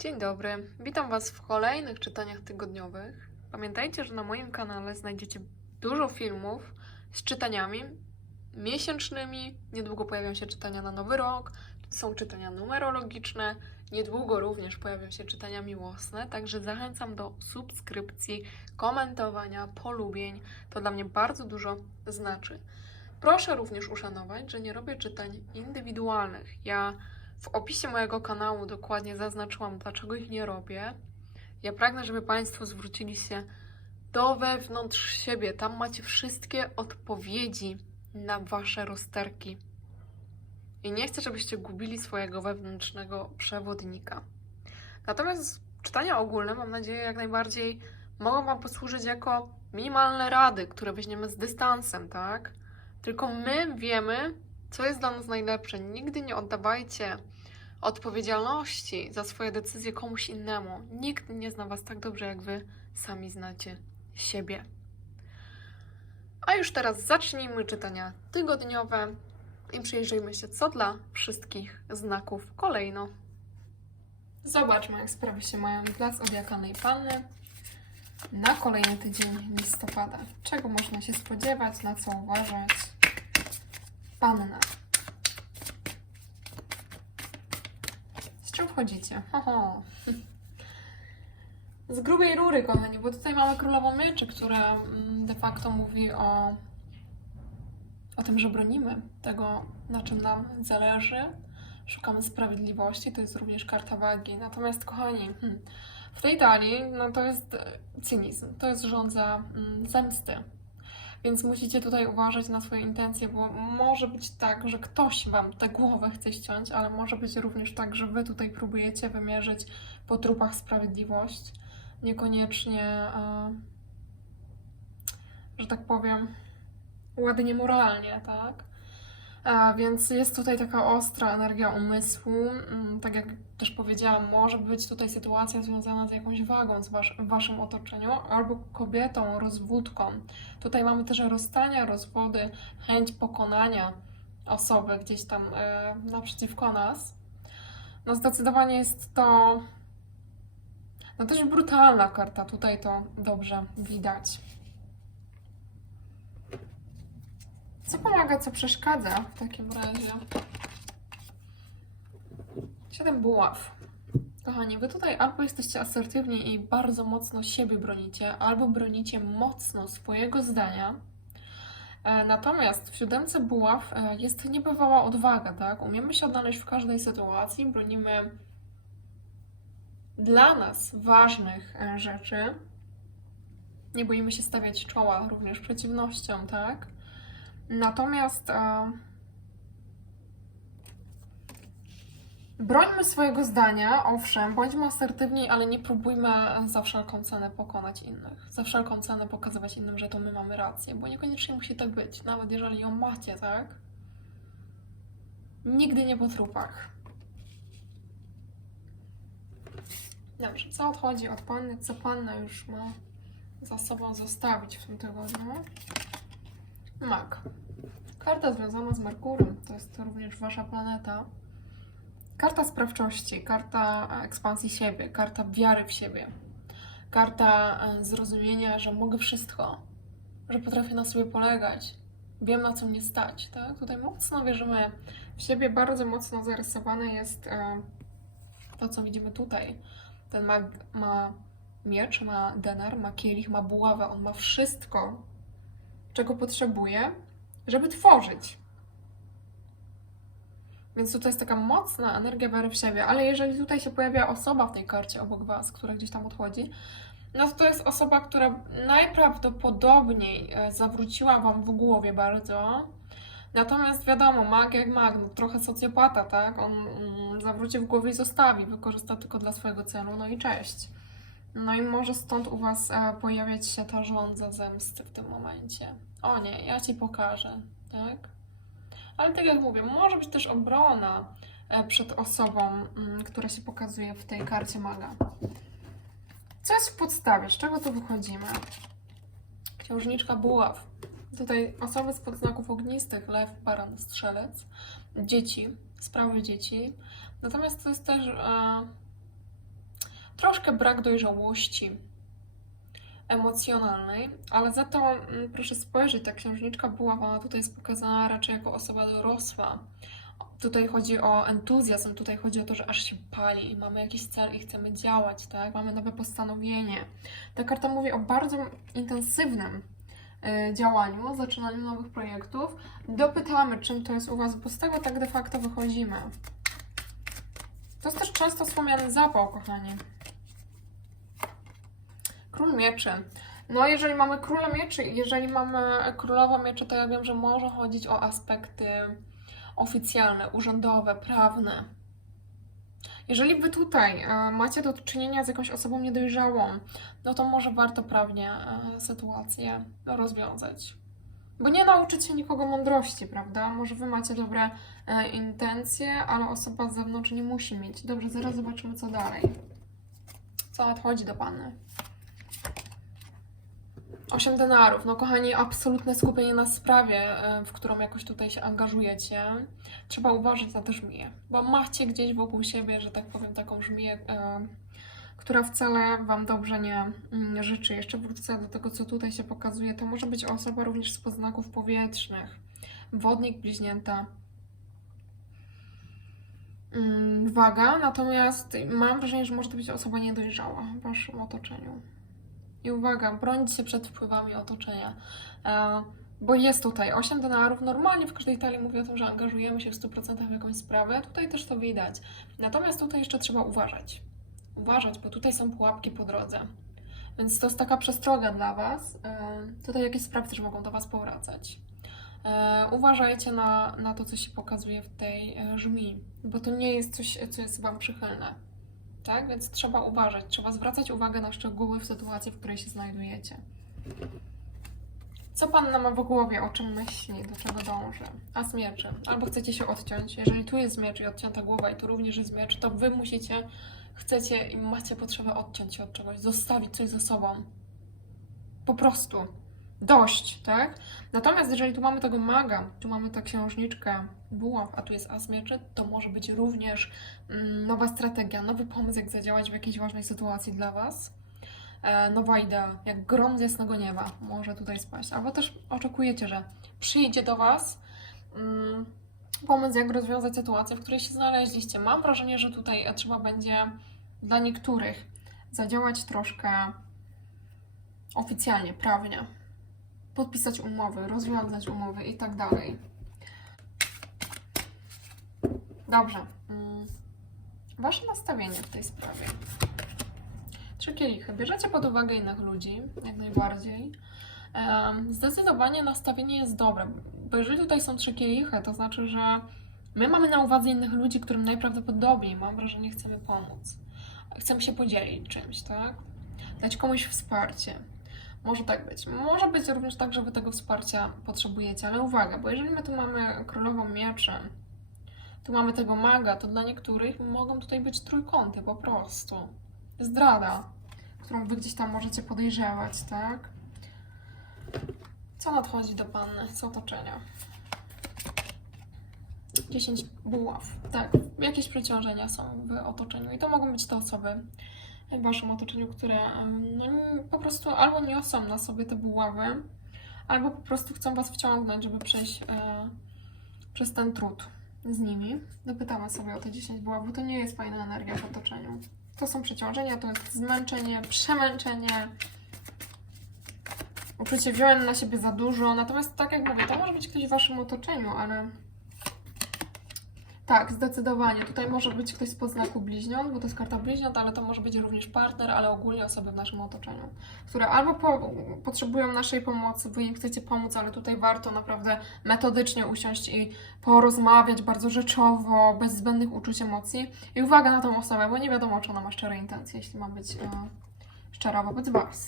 Dzień dobry, witam Was w kolejnych czytaniach tygodniowych. Pamiętajcie, że na moim kanale znajdziecie dużo filmów z czytaniami miesięcznymi. Niedługo pojawią się czytania na nowy rok, są czytania numerologiczne. Niedługo również pojawią się czytania miłosne, także zachęcam do subskrypcji, komentowania, polubień. To dla mnie bardzo dużo znaczy. Proszę również uszanować, że nie robię czytań indywidualnych. Ja w opisie mojego kanału dokładnie zaznaczyłam, dlaczego ich nie robię. Ja pragnę, żeby Państwo zwrócili się do wewnątrz siebie. Tam macie wszystkie odpowiedzi na Wasze rozterki. I nie chcę, żebyście gubili swojego wewnętrznego przewodnika. Natomiast czytania ogólne, mam nadzieję, jak najbardziej mogą Wam posłużyć jako minimalne rady, które weźmiemy z dystansem, tak? Tylko my wiemy, co jest dla nas najlepsze. Nigdy nie oddawajcie odpowiedzialności za swoje decyzje komuś innemu. Nikt nie zna Was tak dobrze, jak Wy sami znacie siebie. A już teraz zacznijmy czytania tygodniowe i przyjrzyjmy się, co dla wszystkich znaków kolejno. Zobaczmy, jak sprawy się mają dla zodiakanej panny na kolejny tydzień listopada. Czego można się spodziewać, na co uważać? Panna. Z czym wchodzicie? Ho, ho. Z grubej rury, kochani, bo tutaj mamy królową mieczy, która mm, de facto mówi o, o tym, że bronimy tego, na czym nam zależy. Szukamy sprawiedliwości, to jest również karta wagi. Natomiast, kochani, hmm, w tej talii no to jest e, cynizm, to jest rządza mm, zemsty. Więc musicie tutaj uważać na swoje intencje, bo może być tak, że ktoś wam tę głowę chce ściąć, ale może być również tak, że wy tutaj próbujecie wymierzyć po trupach sprawiedliwość. Niekoniecznie, e, że tak powiem, ładnie moralnie, tak? Więc jest tutaj taka ostra energia umysłu. Mm, Tak jak też powiedziałam, może być tutaj sytuacja związana z jakąś wagą w waszym otoczeniu albo kobietą, rozwódką. Tutaj mamy też rozstania, rozwody, chęć pokonania osoby gdzieś tam e, naprzeciwko nas. No zdecydowanie jest to no dość brutalna karta. Tutaj to dobrze widać. Co pomaga, co przeszkadza w takim razie? Siedem buław. Kochani, wy tutaj albo jesteście asertywni i bardzo mocno siebie bronicie, albo bronicie mocno swojego zdania. E, Natomiast w siódemce buław e, jest niebywała odwaga, tak? Umiemy się odnaleźć w każdej sytuacji, bronimy dla nas ważnych e, rzeczy. Nie boimy się stawiać czoła również przeciwnościom, tak? Natomiast e, brońmy swojego zdania, owszem, bądźmy asertywni, ale nie próbujmy za wszelką cenę pokonać innych. Za wszelką cenę pokazywać innym, że to my mamy rację, bo niekoniecznie musi tak być, nawet jeżeli ją macie, tak? Nigdy nie po trupach. Dobrze, co odchodzi od panny, co panna już ma za sobą zostawić w tym tygodniu? Mag. Karta związana z Merkurem, to jest również wasza planeta. Karta sprawczości, karta ekspansji siebie, karta wiary w siebie, karta e, zrozumienia, że mogę wszystko, że potrafię na sobie polegać, wiem na co mnie stać. Tak? Tutaj mocno wierzymy w siebie, bardzo mocno zarysowane jest e, to, co widzimy tutaj. Ten mag ma miecz, ma denar, ma kielich, ma buławę, on ma wszystko, czego potrzebuje, żeby tworzyć. Więc tutaj jest taka mocna energia wiary w siebie, ale jeżeli tutaj się pojawia osoba w tej karcie obok Was, która gdzieś tam odchodzi, no to to jest osoba, która najprawdopodobniej e, zawróciła Wam w głowie bardzo. Natomiast wiadomo, mag jak mag, no trochę socjopata, tak? On mm, zawróci w głowie i zostawi, wykorzysta tylko dla swojego celu, no i cześć. No i może stąd u Was e, pojawiać się ta żądza zemsty w tym momencie. O nie, ja Ci pokażę, tak? Ale tak jak mówię, może być też obrona e, przed osobą, mm, która się pokazuje w tej karcie maga. Co jest w podstawie? Z czego tu wychodzimy? Księżniczka buław. Tutaj osoby z podznaków ognistych, lew, baran, strzelec, dzieci, sprawy dzieci. Natomiast to jest też e, troszkę brak dojrzałości emocjonalnej, ale za to mm, proszę spojrzeć, ta księżniczka była ona tutaj jest pokazana raczej jako osoba dorosła. Tutaj chodzi o entuzjazm, tutaj chodzi o to, że aż się pali i mamy jakiś cel i chcemy działać, tak? Mamy nowe postanowienie. Ta karta mówi o bardzo intensywnym y, działaniu, zaczynaniu nowych projektów. Dopytamy, czym to jest u Was, bo z tego tak de facto wychodzimy. To jest też często wspomniany zapał, kochani. Król mieczy. No, jeżeli mamy króla mieczy, jeżeli mamy królowa mieczy, to ja wiem, że może chodzić o aspekty oficjalne, urzędowe, prawne. Jeżeli Wy tutaj e, macie do czynienia z jakąś osobą niedojrzałą, no to może warto prawnie e, sytuację rozwiązać. Bo nie nauczyć się nikogo mądrości, prawda? Może Wy macie dobre e, intencje, ale osoba z zewnątrz nie musi mieć. Dobrze, zaraz zobaczymy, co dalej. Co nadchodzi do Panny. Osiem denarów. No kochani, absolutne skupienie na sprawie, e, w którą jakoś tutaj się angażujecie. Trzeba uważać na te żmije, bo macie gdzieś wokół siebie, że tak powiem, taką żmiję, e, która wcale Wam dobrze nie mm, życzy. Jeszcze wrócę do tego, co tutaj się pokazuje. To może być osoba również z poznaków powietrznych. Wodnik, bliźnięta. Mm, Waga, natomiast mam wrażenie, że może to być osoba niedojrzała w Waszym otoczeniu. I uwaga, brońcie się przed wpływami otoczenia. E, bo jest tutaj 8 denarów. Normalnie w każdej talii mówię o tym, że angażujemy się w 100% w jakąś sprawę. Tutaj też to widać. Natomiast tutaj jeszcze trzeba uważać. Uważać, bo tutaj są pułapki po drodze. Więc to jest taka przestroga dla Was. E, tutaj jakieś sprawy też mogą do Was powracać. E, uważajcie na, na to, co się pokazuje w tej e, żmi, bo to nie jest coś, co jest Wam przychylne tak? Więc trzeba uważać, trzeba zwracać uwagę na szczegóły w sytuacji, w której się znajdujecie. Co panna ma w głowie, o czym myśli, do czego dąży? A z mieczy. Albo chcecie się odciąć. Jeżeli tu jest miecz i odcięta głowa i tu również jest miecz, to wy musicie, chcecie i macie potrzebę odciąć się od czegoś, zostawić coś za sobą. Po prostu. Dość, tak? Natomiast jeżeli tu mamy tego maga, tu mamy tę księżniczkę buław, a tu jest as mieczy, to może być również mm, nowa strategia, nowy pomysł, jak zadziałać w jakiejś ważnej sytuacji dla Was. E, nowa idea, jak grom z jasnego nieba może tutaj spaść. Albo też oczekujecie, że przyjdzie do Was mm, pomysł, jak rozwiązać sytuację, w której się znaleźliście. Mam wrażenie, że tutaj trzeba będzie dla niektórych zadziałać troszkę oficjalnie, prawnie podpisać umowy, rozwiązać umowy i tak dalej. Dobrze. Mm. Wasze nastawienie w tej sprawie. Trzy kielichy. Bierzecie pod uwagę innych ludzi, jak najbardziej. Zdecydowanie nastawienie jest dobre, bo jeżeli tutaj są trzy kielichy, to znaczy, że my mamy na uwadze innych ludzi, którym najprawdopodobniej, mam wrażenie, chcemy pomóc. Chcemy się podzielić czymś, tak? Dać komuś wsparcie. Może tak być. Może być również tak, że Wy tego wsparcia potrzebujecie, ale uwaga, bo jeżeli my tu mamy królową mieczy, tu mamy tego maga, to dla niektórych mogą tutaj być trójkąty po prostu. Zdrada, którą Wy gdzieś tam możecie podejrzewać, tak? Co nadchodzi do Panny z otoczenia? 10 buław. Tak, jakieś przeciążenia są w otoczeniu i to mogą być te osoby w Waszym otoczeniu, które no, nie- po prostu albo niosą na sobie te buławy, albo po prostu chcą Was wciągnąć, żeby przejść e, przez ten trud z nimi. Dopytamy sobie o te 10 buław, bo to nie jest fajna energia w otoczeniu. To są przeciążenia, to jest zmęczenie, przemęczenie, uczucie wziąłem na siebie za dużo. Natomiast tak jak mówię, to może być ktoś w Waszym otoczeniu, ale tak, zdecydowanie. Tutaj może być ktoś z podznaku bliźniąt, bo to jest karta bliźniąt, ale to może być również partner, ale ogólnie osoby w naszym otoczeniu, które albo po, potrzebują naszej pomocy, wy im chcecie pomóc, ale tutaj warto naprawdę metodycznie usiąść i porozmawiać bardzo rzeczowo, bez zbędnych uczuć, emocji. I uwaga na tą osobę, bo nie wiadomo, czy ona ma szczere intencje, jeśli ma być e, szczera wobec Was.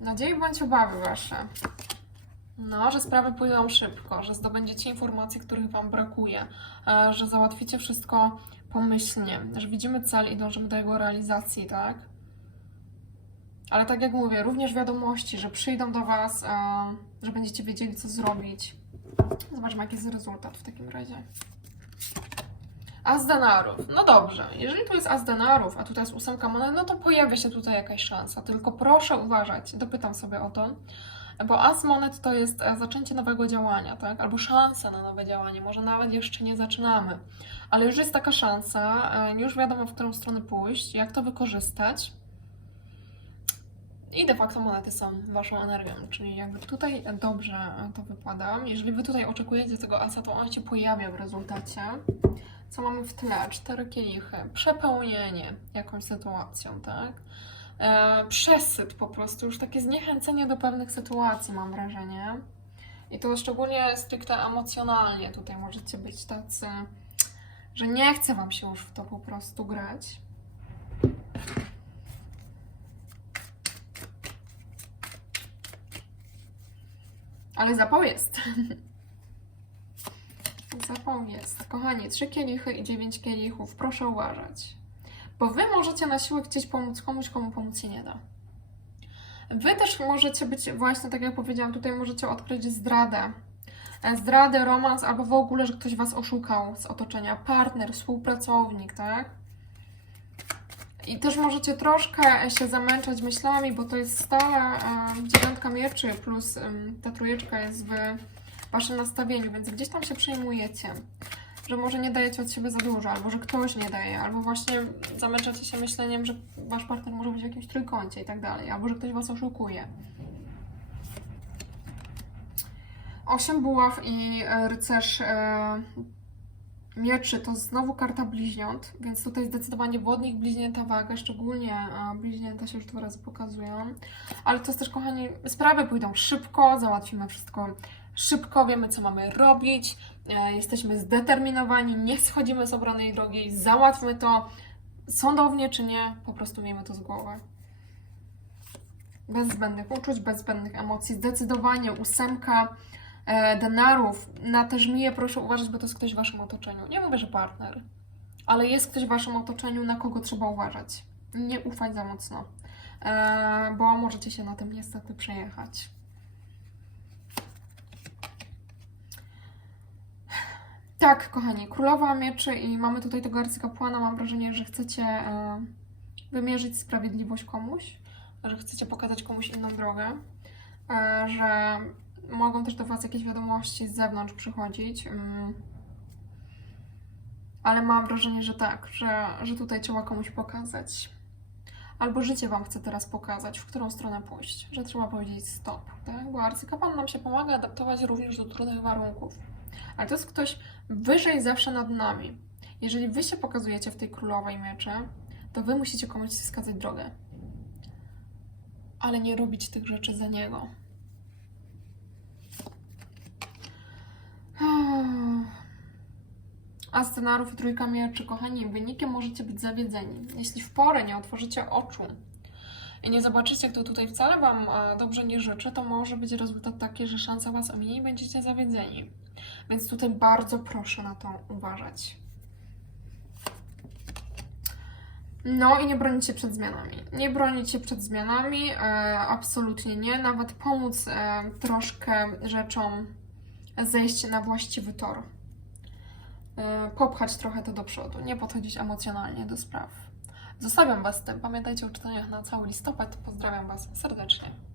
Nadzieje bądź obawy Wasze. No, że sprawy pójdą szybko, że zdobędziecie informacje, których Wam brakuje, e, że załatwicie wszystko pomyślnie, że widzimy cel i dążymy do jego realizacji, tak? Ale tak jak mówię, również wiadomości, że przyjdą do Was, e, że będziecie wiedzieli, co zrobić. Zobaczmy, jaki jest rezultat w takim razie. As denarów. No dobrze, jeżeli tu jest as denarów, a tutaj jest ósemka monet, no to pojawia się tutaj jakaś szansa. Tylko proszę uważać, dopytam sobie o to, bo as monet to jest e, zaczęcie nowego działania, tak? Albo szansa na nowe działanie. Może nawet jeszcze nie zaczynamy, ale już jest taka szansa, e, już wiadomo, w którą stronę pójść, jak to wykorzystać. I de facto monety są waszą energią, czyli jakby tutaj dobrze e, to wypada. Jeżeli wy tutaj oczekujecie tego asa, to on się pojawia w rezultacie. Co mamy w tle? Cztery kielichy, przepełnienie jakąś sytuacją, tak? E, przesyt po prostu, już takie zniechęcenie do pewnych sytuacji, mam wrażenie. I to szczególnie stricte emocjonalnie tutaj możecie być tacy, że nie chce wam się już w to po prostu grać. Ale zapał jest. Zapał jest. Kochani, trzy kielichy i dziewięć kielichów. Proszę uważać. Bo wy możecie na siłę chcieć pomóc komuś, komu pomóc się nie da. Wy też możecie być, właśnie tak jak powiedziałam, tutaj możecie odkryć zdradę. E, Zdradę, romans, albo w ogóle, że ktoś was oszukał z otoczenia. Partner, współpracownik, tak? I też możecie troszkę się zamęczać myślami, bo to jest stale e, dziewiątka mieczy plus ta trójeczka jest w waszym nastawieniu, więc gdzieś tam się przejmujecie, że może nie dajecie od siebie za dużo, albo że ktoś nie daje, albo właśnie zamęczacie się myśleniem, że wasz partner może być w jakimś trójkącie i tak dalej, albo że ktoś was oszukuje. Osiem buław i e, rycerz e, mieczy to znowu karta bliźniąt, więc tutaj zdecydowanie wodnik, bliźnięta waga, szczególnie e, bliźnięta się już dwa razy pokazują. Ale to jest też, kochani, sprawy pójdą szybko, załatwimy wszystko szybko, wiemy co mamy robić, jesteśmy zdeterminowani, nie schodzimy z obranej drogi, załatwmy to sądownie czy nie, po prostu miejmy to z głowy. Bez zbędnych uczuć, bez zbędnych emocji, zdecydowanie ósemka e, denarów. Na te żmije proszę uważać, bo to jest ktoś w waszym otoczeniu. Nie mówię, że partner, ale jest ktoś w waszym otoczeniu, na kogo trzeba uważać. Nie ufać za mocno, e, bo możecie się na tym niestety przejechać. Tak, kochani, królowa mieczy i mamy tutaj tego arcykapłana. Mam wrażenie, że chcecie e, wymierzyć sprawiedliwość komuś, że chcecie pokazać komuś inną drogę, e, że mogą też do Was jakieś wiadomości z zewnątrz przychodzić. Mm. Ale mam wrażenie, że tak, że, że tutaj trzeba komuś pokazać. Albo życie Wam chce teraz pokazać, w którą stronę pójść, że trzeba powiedzieć stop, tak? Bo arcykapłan nam się pomaga adaptować również do trudnych warunków. Ale to jest ktoś wyżej zawsze nad nami. Jeżeli Wy się pokazujecie w tej królowej miecze, to Wy musicie komuś wskazać drogę. Ale nie robić tych rzeczy za niego. A scenariów i trójka mieczy, kochani, wynikiem możecie być zawiedzeni. Jeśli w porę nie otworzycie oczu i nie zobaczycie, kto tutaj wcale Wam e, dobrze nie życzy, to może być rezultat taki, że szansa Was ominie i będziecie zawiedzeni. Więc tutaj bardzo proszę na to uważać. No i nie bronić się przed zmianami. Nie bronić się przed zmianami, e, absolutnie nie. Nawet pomóc e, troszkę rzeczom zejść na właściwy tor. E, popchać trochę to do przodu, nie podchodzić emocjonalnie do spraw. Zostawiam Was z tym. Pamiętajcie o czytaniach na cały listopad. Pozdrawiam Was serdecznie.